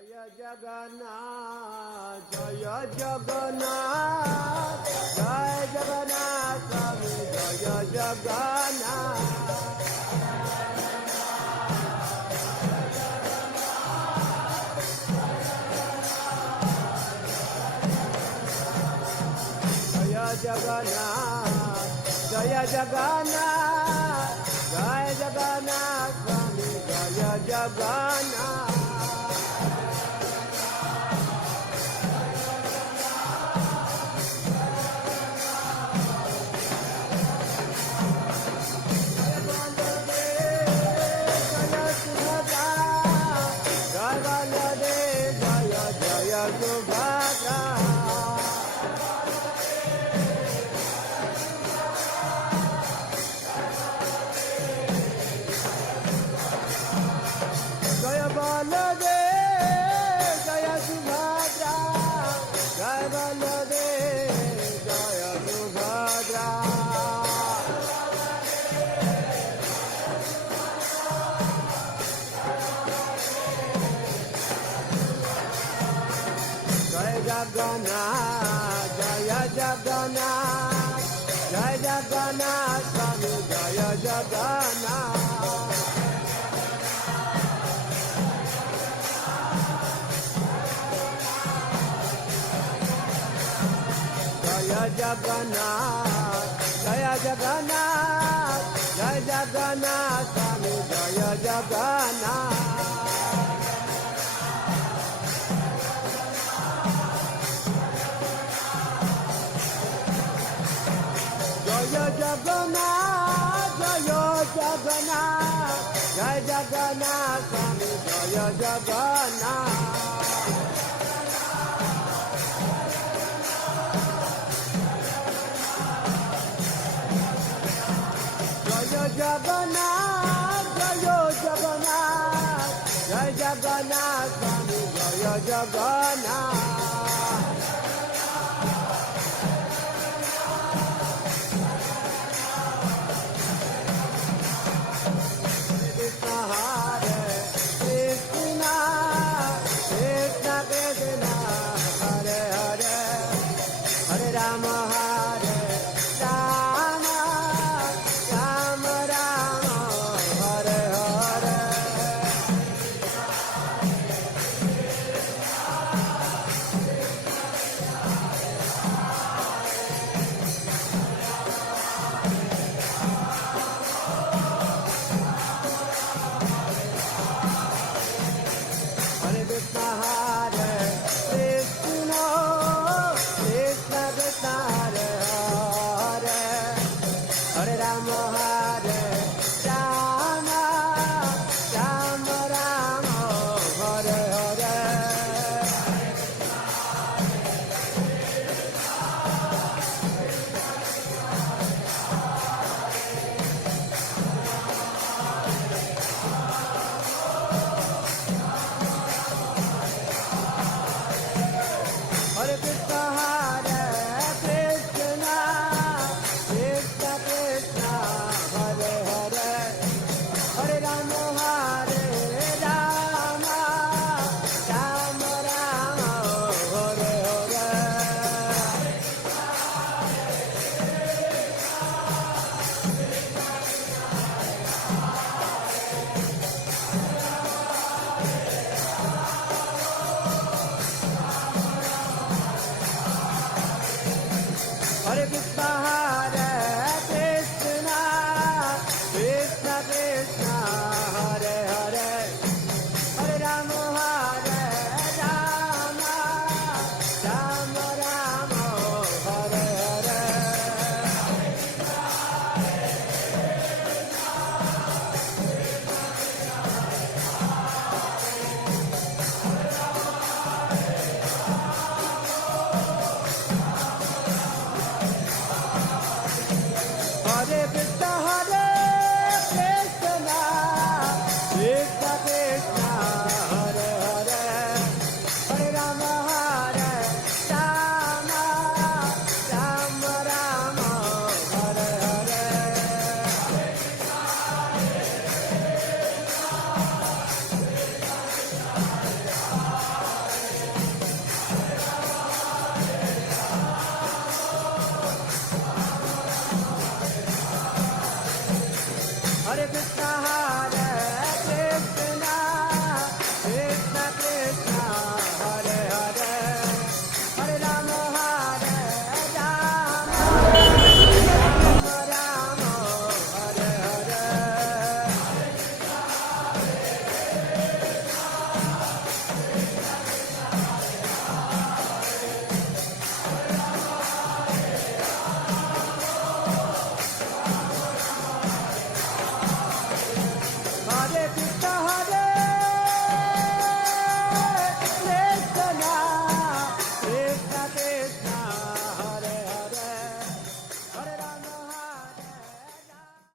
Jai Jagannath Jai Jagannath Jai Jagannath Swami Jai Jagannath Jai Jagannath Jai Jagannath Jai Jagannath Swami Jai Jagannath Jai Baldev Jai Subhadra Jai Baldev Jai Subhadra Jai Jagannath Jai Jagannath Jai Jagannath Swami Jai Jagannath Jai Jagannath Jai Jagannath Jai Jagannath Swami Jai Jagannath Jai Jagannath Jai Jagannath Jai Jagannath Swami Jai Jagannath Jai Jagannath Jai Jagannath Jai Jagannath Swami Jai Jagannath Krishna Hare Krishna Krishna Krishna Hare Hare Hare Ram Hare Ram Ram Ram Hare Hare Hare Krishna